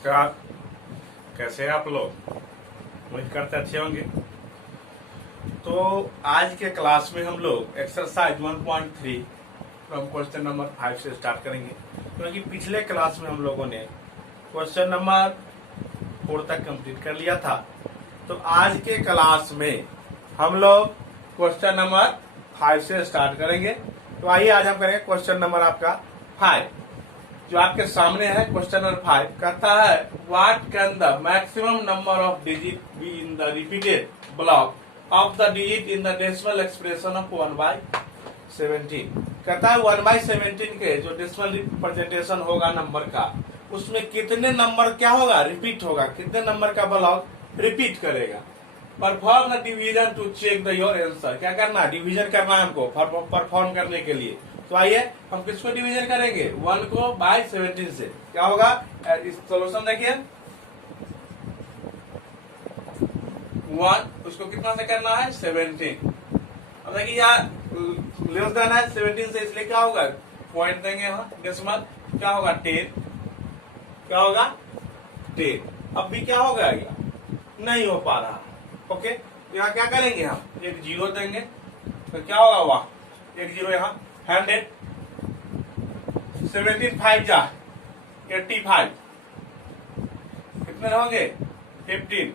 नमस्कार। कैसे हैं आप लोग? उम्मीद करते अच्छे होंगे। तो आज के क्लास में हम लोग एक्सरसाइज 1.3 फ्रॉम क्वेश्चन नंबर 5 से स्टार्ट करेंगे, क्योंकि पिछले क्लास में हम लोगों ने क्वेश्चन नंबर 4 तक कंप्लीट कर लिया था। तो आज के क्लास में हम लोग क्वेश्चन नंबर 5 से स्टार्ट करेंगे। तो आइए आज हम करेंगे क्वेश्चन नंबर आपका 5, जो आपके सामने है। क्वेश्चन नंबर 5 कहता है what can the maximum number of digit be in the repeated block of the digit in the decimal expression of 1/17। कहता है 1/17 के जो डेसिमल रिप्रेजेंटेशन होगा नंबर का, उसमें कितने नंबर क्या होगा, रिपीट होगा, कितने नंबर का ब्लॉक रिपीट करेगा। Perform the division to check the your answer. क्या करना है? डिवीजन करना है हमको परफॉर्म करने के लिए। तो आइए हम किसको डिवीजन करेंगे? 1 को बाय 17 से। क्या होगा? इस सोल्यूशन देखिए, 1 उसको कितना से करना है? 17। अब देखिए यहाँ लेस देन है 17 से, इसलिए क्या होगा? पॉइंट देंगे यहाँ डेसिमल। क्या होगा? 10। क्या होगा? 10। अब भी क्या होगा? नहीं हो पा रहा। ओके, यहाँ क्या करेंगे? हम एक 0 देंगे, तो क्या होगा? वाह, एक 0 यहाँ 100। 17 5 जा 85। कितने होंगे? 15।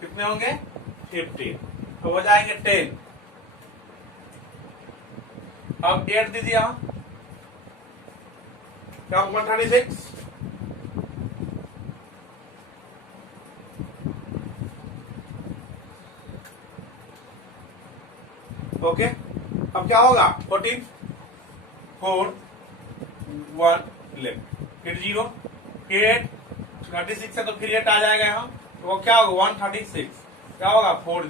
कितने होंगे? 15। तो हो जाएंगे 10। अब 8 दीजिए यहां, क्या 136। ओके, अब क्या होगा? 14 4 1 11, फिर 0, फिर 8 36 है तो फिर 8 आ जाएगा यहाँ, तो वो क्या होगा? 136। क्या होगा? 4।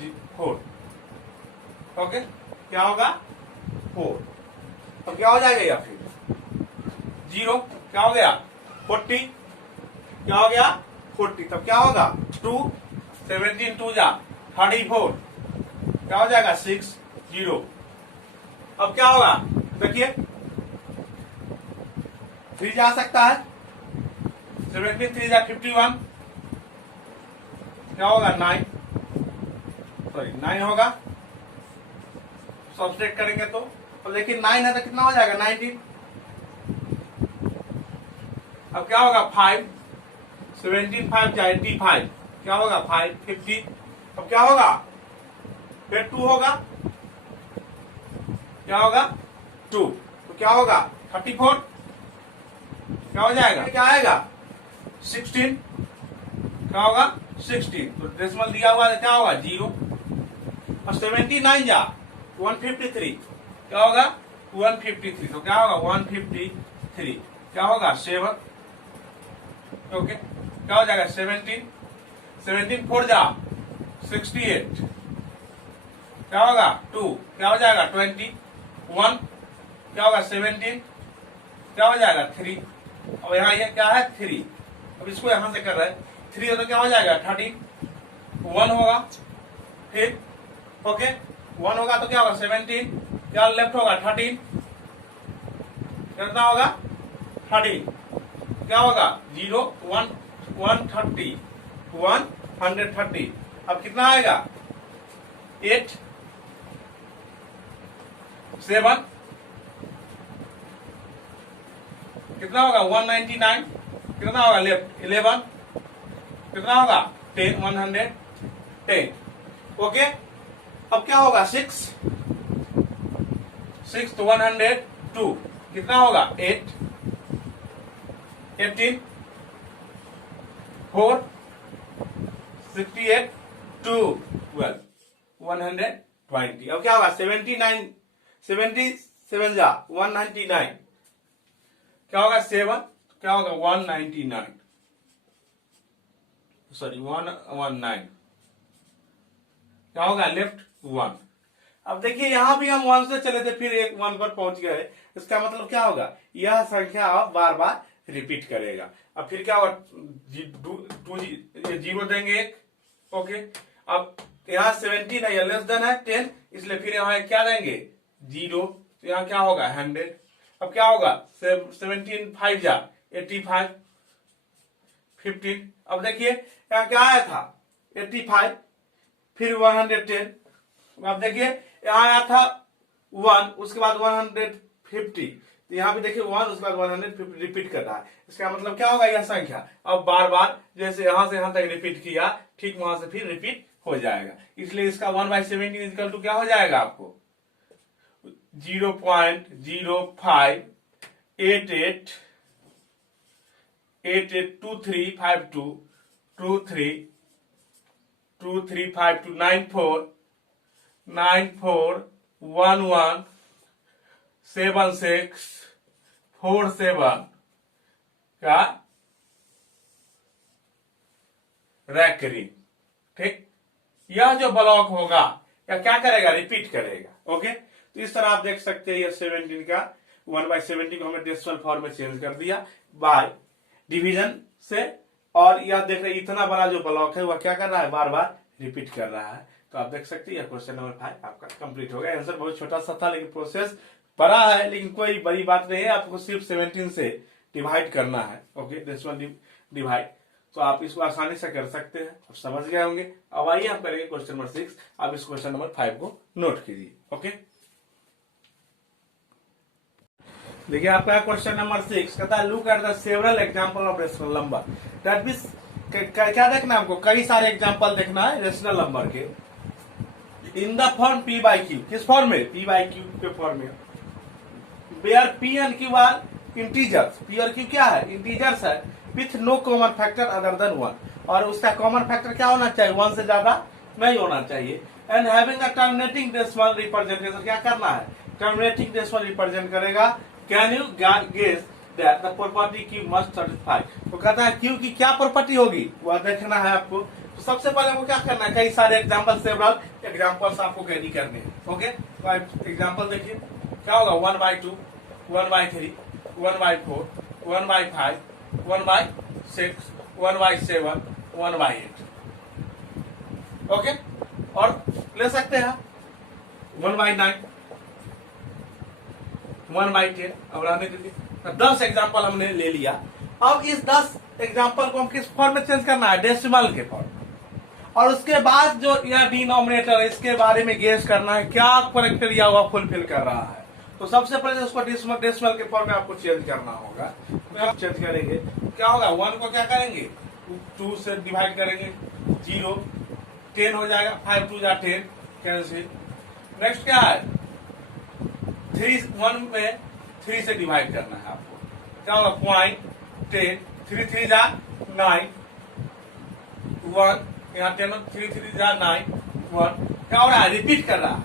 ओके, क्या होगा? 4। तो क्या हो जाएगा? या फिर 0 क्या हो गया? 40। क्या हो गया? 40। तब क्या होगा? 2 17 2 जा 34। क्या हो जाएगा? 6 0। अब क्या होगा? देखिए 3 जा सकता है। 17 3 जा 51। क्या होगा? 9 होगा। सब्सट्रैक्ट करेंगे तो लेकिन 9 है तो कितना हो जाएगा? 19। अब क्या होगा? 5 17 5 जा 85। क्या होगा? 5 50। अब क्या होगा? फिर 2 होगा। क्या होगा? 2। तो क्या होगा? 34। क्या हो जाएगा? क्या आएगा? 16। क्या होगा? 16। तो डेसिमल दिया हुआ है, क्या होगा? 0। और 79 जा 153। क्या होगा? 153। तो क्या होगा? 153। क्या होगा? 7। ओके, क्या हो जाएगा? 17 17 4 जा 68। क्या होगा? 2। क्या हो जाएगा? 21। क्या होगा? 17। क्या हो जाएगा? 3। अब यहाँ ये क्या है? 3। अब इसको यहां से कर रहे हैं 3 हो तो क्या हो जाएगा? 13। 1 होगा फिर। ओके, 1 होगा तो क्या होगा? 17। क्या लेफ्ट होगा? 13। कितना होगा? 13। क्या होगा? 0 1 130 130। अब कितना आएगा? 8 7। कितना होगा? 199। कितना होगा? लेफ्ट 11। कितना होगा? 10 110। ओके, अब क्या होगा? 6 तो 102। कितना होगा? 8 18 4 68 2 12 120। अब क्या होगा? 79 77 जा 199। क्या होगा? 7। क्या होगा? 199 सॉरी 119। क्या होगा? लेफ्ट 1। अब देखिए यहां भी हम 1 से चले थे, फिर एक 1 पर पहुंच गए। इसका मतलब क्या होगा? यह संख्या अब बार बार रिपीट करेगा। अब फिर क्या होगा? 0 देंगे एक। ओके, अब यहाँ 17 है, लेस देन है 10, इसलिए फिर यहाँ क्या देंगे? 0। तो यहाँ क्या होगा? 100। अब क्या होगा? 17 5 जा 85। 15। अब देखिए यहाँ क्या आया था 85, फिर 110। अब देखिए यहाँ आया था 1, उसके बाद 150, तो यहाँ पे देखिए 1 उसके बाद 150 रिपीट कर रहा है। इसका मतलब क्या होगा, यह संख्या अब बार बार जैसे यहां से यहां तक रिपीट किया, ठीक वहां से फिर रिपीट हो जाएगा। इसलिए इसका 1/17 इक्वल टू क्या हो जाएगा आपको 0.0522352 का रैकरिंग। ठीक, यह जो ब्लॉक होगा या क्या करेगा, रिपीट करेगा। ओके, तो इस तरह आप देख सकते हैं ये 17 का 1/17 को हमने डेसिमल फॉर्म में चेंज कर दिया बाय डिवीजन से। और यह देख रहे इतना बड़ा जो ब्लॉक है वह क्या कर रहा है, बार बार रिपीट कर रहा है। तो आप देख सकते हैं क्वेश्चन नंबर 5 आपका कंप्लीट हो गया। आंसर बहुत छोटा सा था लेकिन प्रोसेस बड़ा है, लेकिन कोई बड़ी बात नहीं है। आपको सिर्फ 17 से डिवाइड करना है। ओके, डेसिमल डिवाइड, तो आप इसको आसानी से कर सकते हैं। आप समझ गए होंगे। अब आइए हम करेंगे क्वेश्चन नंबर 6। आप इस क्वेश्चन नंबर 5 को नोट कीजिए। ओके, देखिए आपका क्वेश्चन नंबर 6 कहता है look at the several example of rational number. That means क्या देखना है हमको, कई सारे एग्जांपल देखना है रेशनल नंबर के in the form p by q. किस फॉर्म में, p बाई क्यू के फॉर्म में, where p and q are integers. p और q क्या है, इंटीजर्स है, with no common factor other than 1, और उसका कॉमन फैक्टर क्या होना चाहिए, 1 से ज्यादा नहीं होना चाहिए। And having a terminating decimal representation, क्या करना है, टर्मिनेटिंग डेसिमल रिप्रेजेंट करेगा। Can you guess that the property Q must satisfy. तो कहता है Q की क्या प्रॉपर्टी होगी वह देखना है आपको। तो सबसे पहले वो क्या करना है, कई सारे एग्जांपल, सेवरल एग्जांपल्स आपको रेडी करने हैं। ओके, तो एग्जांपल देखिए क्या होगा, 1/2, 1/3, 1/4, 1/5, 1/6, 1/7, 1/8। ओके, और ले सकते हैं 1/9, 1/10। अब रहने दीजिए, 10 एग्जाम्पल हमने ले लिया। अब इस 10 एग्जाम्पल को हम किस फॉर्म में चेंज करना है, डेसिमल के फॉर्म। और उसके बाद जो यह डिनोमिनेटर, इसके बारे में गेस करना है क्या क्राइटेरिया हुआ फुलफिल कर रहा है। तो सबसे पहले उसको डेसिमल के फॉर्म में आपको चेंज करना होगा। तो आप चेंज करेंगे, क्या होगा, 1 को क्या करेंगे 2 से डिवाइड करेंगे, 0, 10 हो जाएगा, 5 2 जा 10 कैंसिल। नेक्स्ट क्या है, 1 में 3 से डिवाइड करना है आपको, क्या होगा 0.10, 3 3 जा 9, 1 यहाँ 10, 3 3 जा 9, 1, क्या हो रहा है, रिपीट कर रहा है।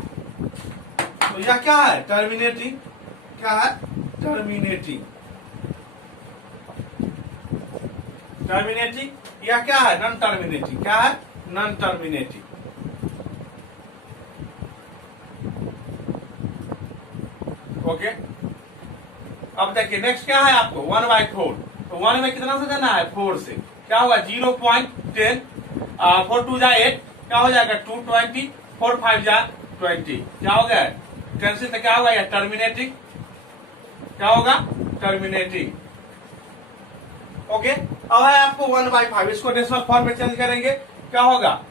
तो यह क्या है, टर्मिनेटिंग, क्या है, टर्मिनेटिंग, टर्मिनेटिंग। यह क्या है, नॉन टर्मिनेटिंग, क्या है, नॉन टर्मिनेटिंग। ओके, अब देखिए नेक्स्ट क्या है आपको 1/4। तो 1 में कितना से देना है, 4 से, क्या होगा 0.10, 4 2 जा 8, क्या हो जाएगा 220, 4 5 जा 20, क्या हो गया कैंसिल। तो क्या होगा, यह टर्मिनेटिंग, क्या होगा, टर्मिनेटिंग। ओके, अब है आपको 1/5, इसको डेसिमल फॉर्म में चेंज करेंगे, क्या होगा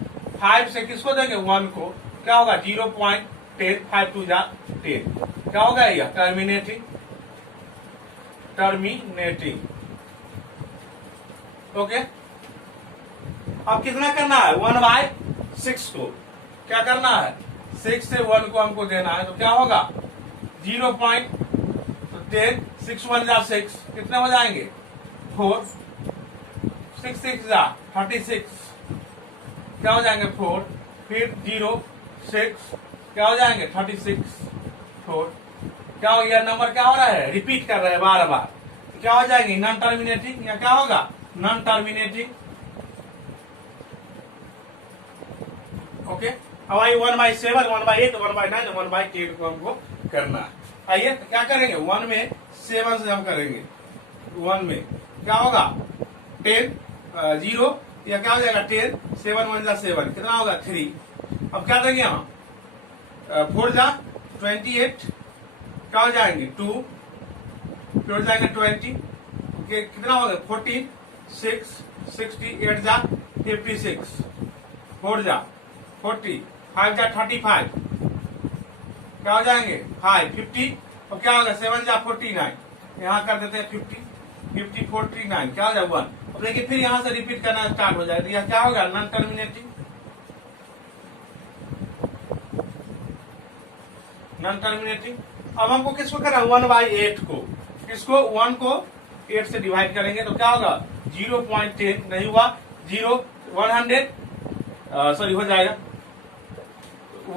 5 से किसको देंगे 1 को, क्या होगा 0.10, 5 2 जा 10, क्या होगा यह टर्मिनेटिंग, टर्मिनेटिंग। ओके, अब कितना करना है, 1/6 को क्या करना है, 6 से 1 को हमको देना है। तो क्या होगा 0.10, 6 1 जा 6, कितने हो जाएंगे 4, 6 6 जा 36, क्या हो जाएंगे 4, फिर 0 6, क्या हो जाएंगे 36, 4, क्या हो गया, नंबर क्या हो रहा है, रिपीट कर रहे हैं बार बार, तो क्या हो जाएंगे नॉन टर्मिनेटिंग, या क्या होगा नॉन टर्मिनेटिंग। ओके, अब आई 1/7, 1/8, 1/9, 1/10 को हमको करना है। आइए तो क्या करेंगे, 1 में 7 से हम करेंगे, 1 में क्या होगा 10, 0, या क्या हो जाएगा 10, 7 1 जा 7, कितना होगा 3। अब क्या देंगे हम 4 जा 28, क्या हो जाएंगे 2, फिर हो जाएंगे 20, कितना होगा 14, 6, 60, 8 जा 56, 4 जा 40, 5 जा 35, क्या हो जाएंगे 5, 50, और क्या होगा 7 जा 49, यहाँ कर देते हैं 50, 50, 49, क्या हो जाएगा 1। अब देखिए फिर यहाँ से रिपीट करना स्टार्ट हो जाएगा, यह क्या होगा नॉन टर्मिनेटिंग, नॉन टर्मिनेटिंग। अब हमको किसको करना है 1/8 को, किसको 1 को 8 से डिवाइड करेंगे तो क्या होगा 0.10 नहीं हुआ 100 सॉरी हो जाएगा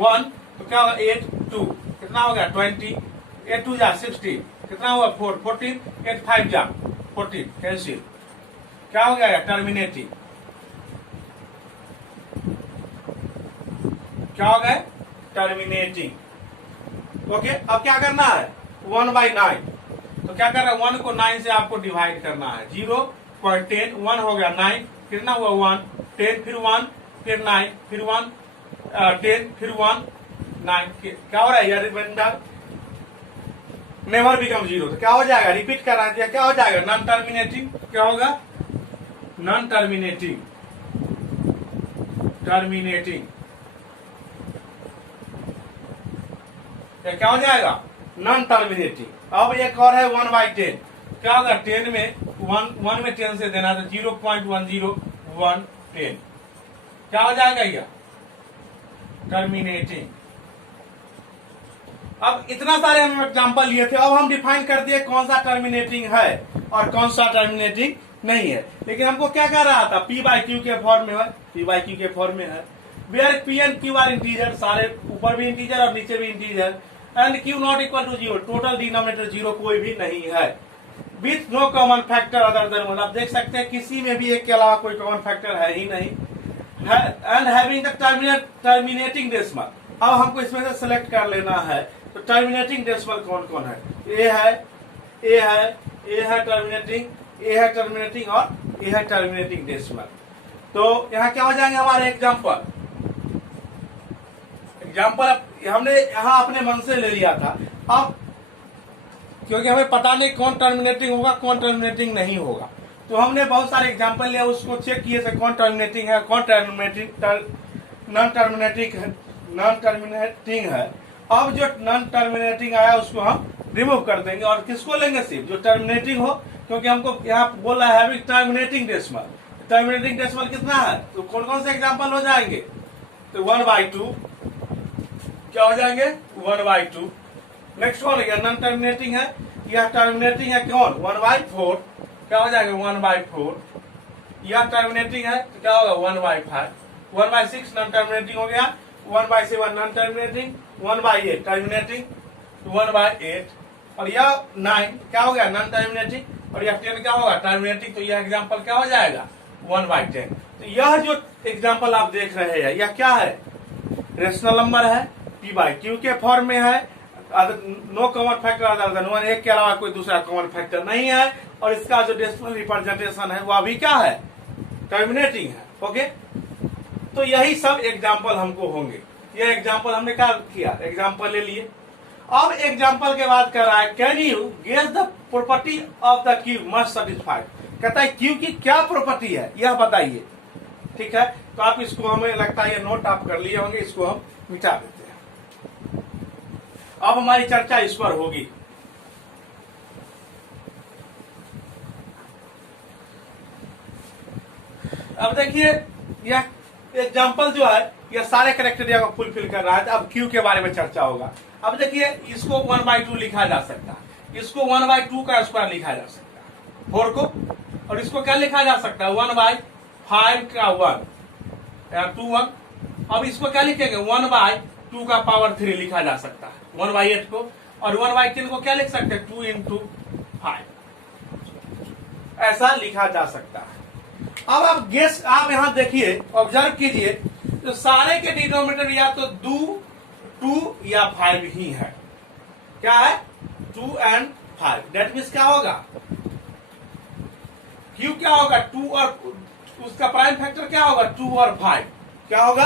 1 तो क्या होगा 8 2 कितना हो गया 20, 8 2 जा 16 कितना हुआ 4 14, 8 5 जा 14 कैंसिल, क्या हो गया टर्मिनेटिंग, क्या हो गया टर्मिनेटिंग। ओके अब क्या करना है 1/9 तो क्या कर रहा है 1 को 9 से आपको डिवाइड करना है 0.10 1 हो गया 9 कितना हुआ 1 10 फिर 1 फिर 9 फिर 1 10 फिर 1 9 क्या हो रहा है यार रिमाइंडर नेवर बिकम 0 तो क्या हो जाएगा रिपीट कर रहा है क्या हो जाएगा नॉन टर्मिनेटिंग, क्या होगा नॉन टर्मिनेटिंग, टर्मिनेटिंग क्या हो जाएगा नॉन टर्मिनेटिंग। अब एक और है 1/10 क्या होगा 10 में 1 में 10 से देना तो 0.10110 क्या हो जाएगा यह टर्मिनेटिंग। अब इतना सारे हम एग्जांपल लिए थे, अब हम डिफाइन कर दिए कौन सा टर्मिनेटिंग है और कौन सा टर्मिनेटिंग नहीं है। लेकिन हमको क्या कह रहा था P/Q के फॉर्म में है, P/Q के फॉर्म में है where P and Q are integer, सारे ऊपर भी इंटीजर और नीचे भी integer, and Q not equal to 0 total denominator 0 कोई भी नहीं है with no common factor other than 1। आप देख सकते हैं किसी में भी एक के अलावा कोई कॉमन फैक्टर है ही नहीं, and having the terminating decimal. अब हमको इसमें से सिलेक्ट कर लेना है तो टर्मिनेटिंग डेसिमल कौन कौन है, ए है ए है ए है टर्मिनेटिंग, ए है टर्मिनेटिंग और ए है टर्मिनेटिंग डेसिमल। तो यहाँ क्या हो जाएंगे हमारे एग्जाम्पल हमने यहाँ अपने मन से ले लिया था। अब क्योंकि हमें पता नहीं कौन टर्मिनेटिंग होगा कौन टर्मिनेटिंग नहीं होगा तो हमने बहुत सारे एग्जांपल लिया, उसको चेक किए थे कौन टर्मिनेटिंग है कौन टर्मिनेटिंग नॉन टर्मिनेटिंग है। अब जो नॉन टर्मिनेटिंग आया उसको हम रिमूव कर देंगे और किसको लेंगे सिर्फ जो टर्मिनेटिंग हो, क्योंकि हमको यहाँ बोल रहा है टर्मिनेटिंग डेसिमल। टर्मिनेटिंग डेसिमल कितना है तो कौन कौन से एग्जाम्पल हो जाएंगे तो 1/2 क्या हो जाएंगे 1/2। नेक्स्ट वन नॉन टर्मिनेटिंग है, यह टर्मिनेटिंग है कौन 1/4 क्या हो जाएगा 1/4। यह टर्मिनेटिंग है तो क्या होगा 1/5। 1/6 नॉन टर्मिनेटिंग हो गया, 1/7 नॉन टर्मिनेटिंग, 1/8 टर्मिनेटिंग, 1/8 और यह 9 क्या हो गया नॉन टर्मिनेटिंग और यह 10 क्या होगा टर्मिनेटिंग। तो यह एग्जाम्पल क्या हो जाएगा 1/10। तो यह जो एग्जाम्पल आप देख रहे हैं यह क्या है रेशनल नंबर है, P/Q के फॉर्म में है, no common factor other than 1 एक के अलावा कोई दूसरा कॉमन फैक्टर नहीं है और इसका जो डेसिमल रिप्रेजेंटेशन है वह भी क्या है टर्मिनेटिंग है। ओके तो यही सब एग्जाम्पल हमको होंगे। ये एग्जाम्पल हमने क्या किया एग्जाम्पल ले लिए। अब एग्जाम्पल के बाद कह रहा है can you guess the property of the cube must satisfied, कहता है क्यू की क्या प्रॉपर्टी है यह बताइए। ठीक है तो आप इसको हमें लगता है ये नोट आप कर लिए होंगे, इसको हम मिटा देते हैं। अब हमारी चर्चा इस पर होगी। अब देखिए यह एग्जाम्पल जो है यह सारे क्राइटेरिया को फुलफिल कर रहा है। अब क्यू के बारे में चर्चा होगा। अब देखिए इसको 1/2 लिखा जा सकता है, इसको 1/2 का स्क्वायर लिखा जा सकता है 4 को, और इसको क्या लिखा जा सकता है 1/5 का 1 2 1। अब इसको क्या लिखेंगे 1/2 का पावर 3 लिखा जा सकता है 1/8 को, और 1/10 को क्या लिख सकते हैं 2 × 5 ऐसा लिखा जा सकता है। अब आप गेस आप यहां देखिए ऑब्जर्व कीजिए तो सारे के डिनोमिनेटर या तो 2 या 5 ही है। क्या है 2 और 5 डेट मीन्स क्या होगा क्यू क्या होगा 2 और उसका प्राइम फैक्टर क्या होगा 2 और 5 क्या होगा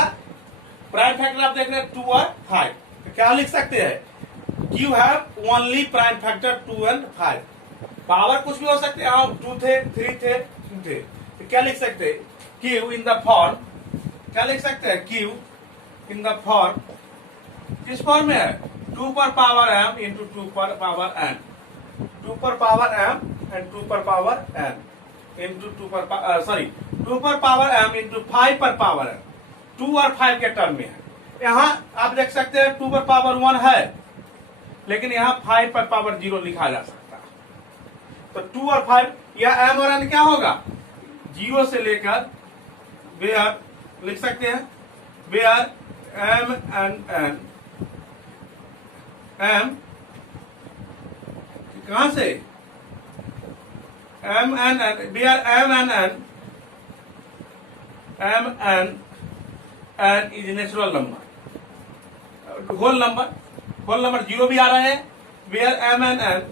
प्राइम फैक्टर आप देख रहे हैं 2 और 5 तो क्या लिख सकते हैं Q have only prime factor 2 और 5। पावर कुछ भी हो सकते हैं 2 थे 3 थे 2 थे, तो क्या लिख सकते हैं, क्यू इन द फॉर्म, क्या लिख सकते हैं, क्यू इन द फॉर्म, किस फॉर्म में है, 2 पर पावर m इंटू 2 पर पावर n, 2 पर पावर m एंड 2 पर पावर n इंटू 2 पर सॉरी 2 पर पावर m इंटू 5 पर पावर n, 2 और 5 के टर्म में है। यहाँ आप देख सकते हैं 2 पर पावर 1 है, लेकिन यहाँ 5 पर पावर 0 लिखा जा सकता है। तो 2 और 5 या m और n क्या होगा, 0 से लेकर वेयर लिख सकते हैं, where m and n, m कहां से, m and n, where m and n, m and n is natural number, whole number 0 भी आ रहा है, where m and n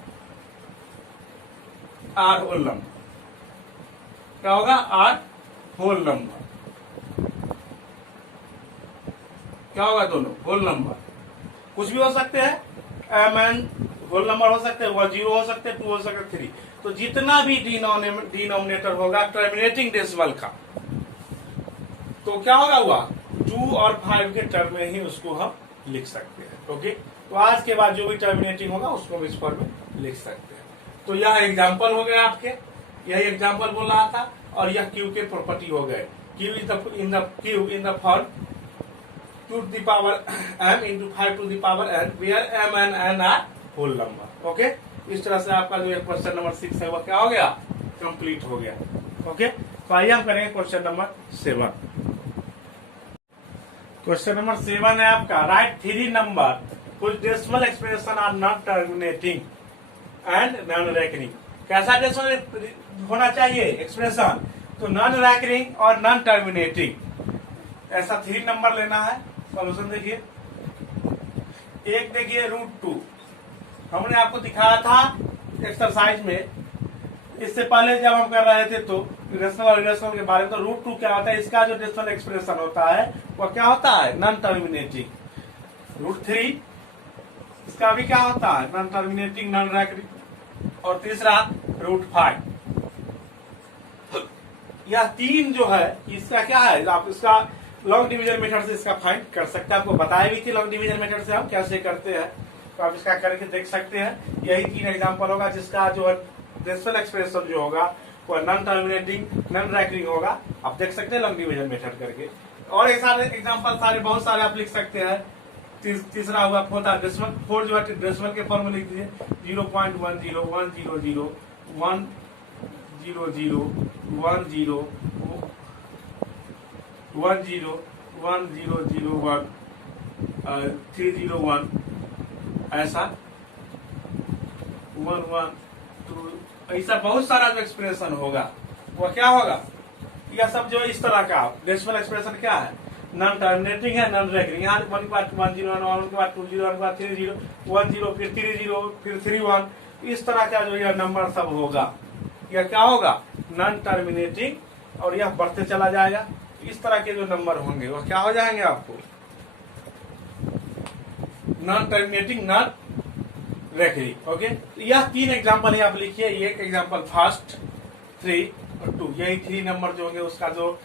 are whole number, क्या होगा, आर होल नंबर, क्या होगा, दोनों होल नंबर, कुछ भी हो सकते हैं, m n होल नंबर हो सकते हैं, 0 हो सकते हैं, 2 हो सकते हैं, 3, तो जितना भी डिनोमिनेटर होगा टर्मिनेटिंग डेसिमल का, तो क्या होगा, हुआ 2 और 5 के टर्म में ही उसको हम लिख सकते हैं। ओके, तो आज के बाद जो भी टर्मिनेटिंग होगा उसको हम इस फॉर्म में लिख सकते हैं। तो यह एग्जाम्पल हो गए आपके, यही एग्जाम्पल बोल रहा था, और यह क्यू के प्रॉपर्टी हो गए, Q in the form 2 to the power m into 5 to the power n, where m and n are whole number। Okay, इस तरह से आपका जो क्वेश्चन नंबर 6 है वह क्या हो गया, कंप्लीट हो गया। ओके, तो आइए हम करेंगे क्वेश्चन नंबर 7। क्वेश्चन नंबर 7 है आपका, राइट 3 नंबर कुछ decimal expression are not terminating and non recurring. कैसा डेसिमल होना चाहिए एक्सप्रेशन, तो नॉन रैकरिंग और नॉन टर्मिनेटिंग, ऐसा 3 नंबर लेना है। सॉल्यूशन देखिए, एक देखिए √2, हमने आपको दिखाया था एक्सरसाइज में, इससे पहले जब हम कर रहे थे तो रेशनल और इरेशनल के बारे में, तो √2 क्या होता है, इसका जो डेसिमल एक्सप्रेशन होता है वह क्या होता है, नॉन टर्मिनेटिंग। √3 इसका भी क्या होता है, नॉन टर्मिनेटिंग नॉन रैकरिंग। और तीसरा √5, यह 3 जो है इसका क्या है, आप इसका लॉन्ग डिवीजन मेथड से इसका फाइंड कर सकते हैं। आपको बताया भी थी लॉन्ग डिवीजन मेथड से हम कैसे करते हैं, तो आप इसका करके देख सकते हैं। यही 3 एग्जांपल होगा जिसका जो डेसिमल एक्सप्रेशन जो होगा वह नॉन टर्मिनेटिंग नॉन रैकरिंग होगा। आप देख सकते हैं लॉन्ग डिवीजन मेथड करके, और एक सारे एग्जांपल सारे बहुत सारे आप लिख सकते हैं। तीसरा हुआ 4 डेसिमल, 4 जो है डेसिमल के फॉर्म में लिख दीजिए, 0.10100100 1001 301, ऐसा 112, ऐसा बहुत सारा जो एक्सप्रेशन होगा वह क्या होगा, यह सब जो इस तरह का डेसिमल एक्सप्रेशन क्या है, नॉन टर्मिनेटिंग है, नॉन रैकरिंग। यहाँ 1 के बाद 101, 1 के बाद 20, 1 के बाद 30, 10 फिर 30 फिर 31, इस तरह का जो यह नंबर सब होगा यह क्या होगा, नॉन टर्मिनेटिंग, और यह बढ़ते चला जाएगा। इस तरह के जो नंबर होंगे वह क्या हो जाएंगे आपको, non terminating non recurring. Okay, यह 3 एग्जांपल है, आप लिखिए, एक एग्जांपल फर्स्ट, 3 और 2, यही 3 नंबर जो होंगे उसका जो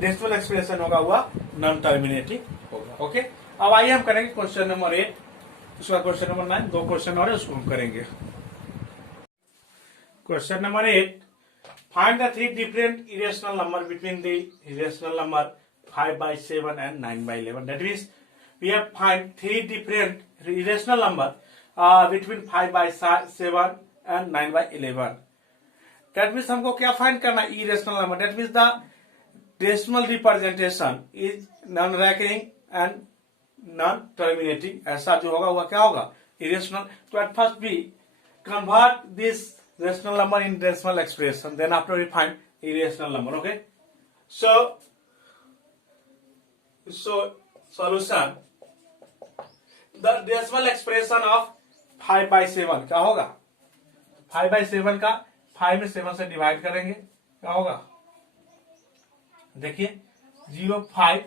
डेसिमल एक्सप्रेशन होगा वह नॉन टर्मिनेटिंग होगा। ओके, अब आइए हम करेंगे क्वेश्चन नंबर 8, उसका क्वेश्चन नंबर 9, 2 क्वेश्चन और है उसको हम करेंगे। Question number 8, find the 3 different irrational number between the irrational number 5/7 and 9/11. That means we have find 3 different irrational number between 5/7 and 9/11. That means हमको क्या फाइंड करना है, irrational number. That means the decimal representation is non-recurring and non-terminating. ऐसा जो होगा वह क्या होगा, irrational. So at first we convert this rational number in decimal expression, then after we find irrational number. Okay, so solution, the decimal expression of 5/7 क्या होगा, 5/7 का 5 में 7 से डिवाइड करेंगे, क्या होगा, देखिए 0 5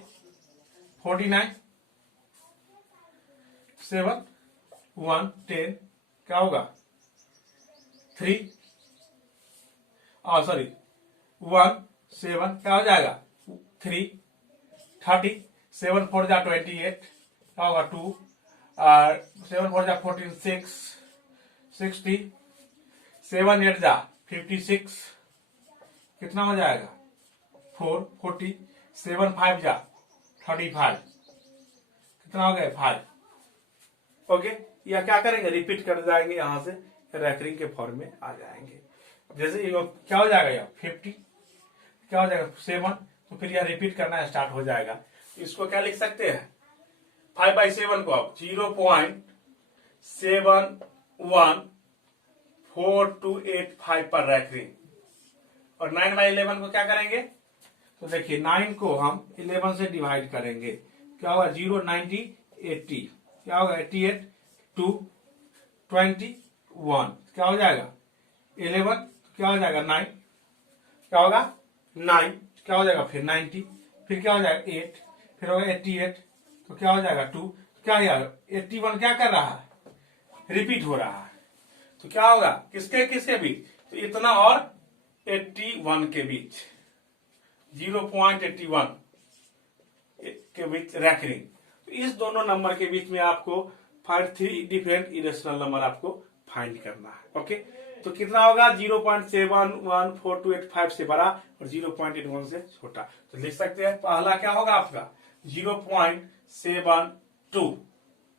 49 7 1 10, क्या होगा 3 1 7 क्या हो जाएगा 3 30 7 4 जा 28 क्या होगा 2 और 7 4 जा 14 6 60 7 8 जा 56 कितना हो जाएगा 4 40 7 5 जा 35 कितना हो गया 5। ओके, या क्या करेंगे रिपीट कर जाएंगे यहां से रैकरिंग के फॉर्म में आ जाएंगे। जैसे क्या हो जाएगा यहाँ 50 क्या हो जाएगा 7 तो फिर यह रिपीट करना स्टार्ट हो जाएगा। तो इसको क्या लिख सकते हैं 5/7 को आप 0.71425 पर रैकरिंग और 9/11 को क्या करेंगे तो देखिए 9 को हम 11 से डिवाइड करेंगे क्या होगा 0 90 80 क्या होगा 88 2 21 क्या हो जाएगा 11 क्या हो जाएगा 9 क्या होगा 9 क्या हो जाएगा फिर 90 फिर क्या हो जाएगा 8 फिर होगा 88 तो क्या हो जाएगा 2 क्या यार 81 क्या कर रहा है रिपीट हो रहा है तो क्या होगा किसके किसके बीच तो इतना और 81 के बीच 0.81 के बीच रैकरिंग। तो इस दोनों नंबर के बीच में आपको फाइंड 3 डिफरेंट इरेशनल नंबर आपको फाइंड करना है। ओके, तो कितना होगा 0.71425 से बड़ा और 0.81 से छोटा। तो लिख सकते हैं पहला क्या होगा आपका 0.72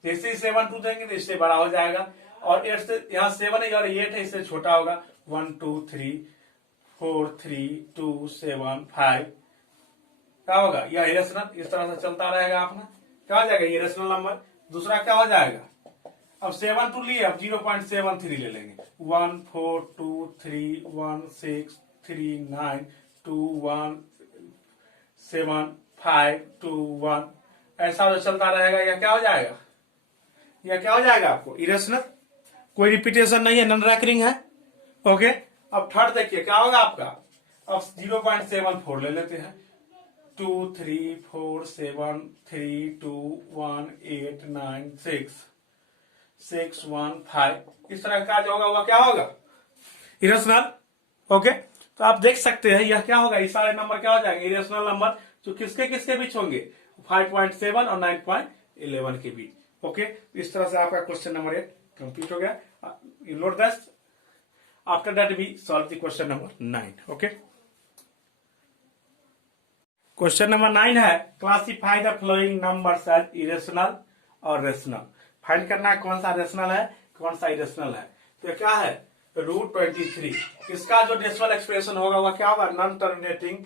जैसे ही 72 देंगे तो इससे बड़ा हो जाएगा और 8 से यहाँ 7 है और 8 है इससे छोटा होगा 1 2 3 4 3 2 7 5 क्या होगा यह इरेशनल इस तरह से चलता रहेगा अपना क्या हो जाएगा इरेशनल नंबर। दूसरा क्या हो जाएगा अब 72 लिए अब 0.73 ले लेंगे 1 4 2 3 1 6 3 9 2 1 7 5 2 1 ऐसा जो चलता रहेगा यह क्या हो जाएगा यह क्या हो जाएगा आपको इरेशनल कोई रिपीटेशन नहीं है नॉन रैकरिंग है। ओके, अब थर्ड देखिए क्या होगा आपका अब 0.74 ले लेते हैं 2 3 4 7 3 2 1 8 9 6 6 1 5 इस तरह का जो होगा वह क्या होगा इरेशनल। ओके, तो आप देख सकते हैं यह क्या होगा ये सारे नंबर क्या हो जाएंगे इरेशनल नंबर जो किसके किसके बीच होंगे 5.7 और 9.11 के बीच। ओके, इस तरह से आपका क्वेश्चन नंबर 8 कंप्लीट हो गया। You note that after that we solve the question number 9। ओके, क्वेश्चन नंबर 9 है classify the following numbers as irrational और रेशनल। फाइंड करना है कौन सा रेशनल है कौन सा इरेशनल है। तो क्या है √23 इसका जो डेसिमल एक्सप्रेशन होगा वह क्या होगा नॉन टर्मिनेटिंग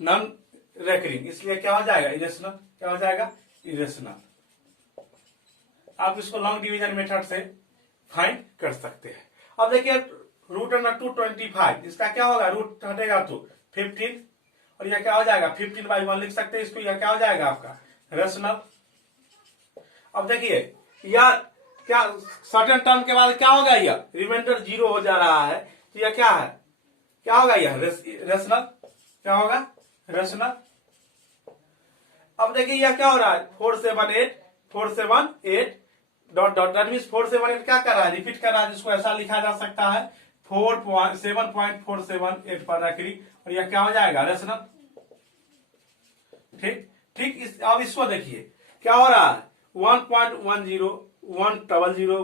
नॉन रेकरिंग इसलिए क्या हो जाएगा इरेशनल क्या हो जाएगा इरेशनल। आप इसको लॉन्ग डिवीजन मेथड से फाइंड कर सकते हैं। अब देखिए √225 इसका क्या होगा रूट हटेगा तो 15 और यह क्या हो जाएगा 15/1 लिख सकते हैं इसको यह क्या हो जाएगा आपका रेशनल। अब देखिए यह क्या सर्टेन टर्म के बाद क्या होगा यह रिमाइंडर 0 हो जा रहा है तो यह क्या है क्या होगा यह रेशनल क्या होगा रेशनल। अब देखिए यह क्या हो रहा है 478 डॉट डॉट दैट मींस 478 क्या कर रहा है रिपीट कर रहा है जिसको ऐसा लिखा जा सकता है 7.478 पर रखी और यह क्या हो जाएगा रेशनल। ठीक ठीक अब इसको देखिए क्या हो रहा है 1.10 100 100 100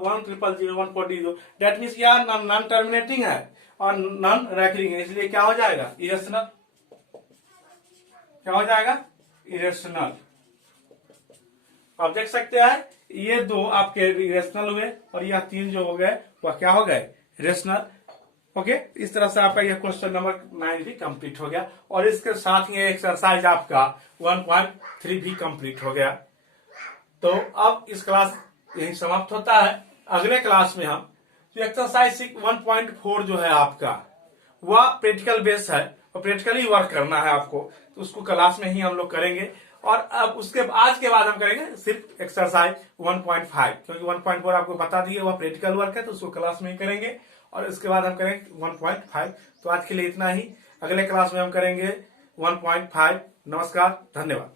140 दैट मींस यह नॉन टर्मिनेटिंग है और नॉन रैकरिंग है इसलिए क्या हो जाएगा इरेशनल क्या हो जाएगा इरेशनल। आप देख सकते हैं ये दो आपके इरेशनल हुए और यह 3 जो हो गए वह क्या हो गए रेशनल। ओके, इस तरह से आपका यह क्वेश्चन नंबर 9 भी कंप्लीट हो गया और इसके साथ ही एक्सरसाइज आपका 1.3 भी कंप्लीट हो गया। तो अब इस क्लास यही समाप्त होता है। अगले क्लास में हम एक्सरसाइज 1.4 जो है आपका वह प्रैक्टिकल बेस है और प्रैक्टिकली वर्क करना है आपको तो उसको क्लास में ही हम लोग करेंगे और अब उसके आज के बाद हम करेंगे सिर्फ एक्सरसाइज 1.5 क्योंकि 1.4 आपको बता दिए वह प्रैक्टिकल वर्क है तो उसको क्लास में ही करेंगे और इसके बाद हम करेंगे 1.5। तो आज के लिए इतना ही, अगले क्लास में हम करेंगे 1.5। नमस्कार, धन्यवाद।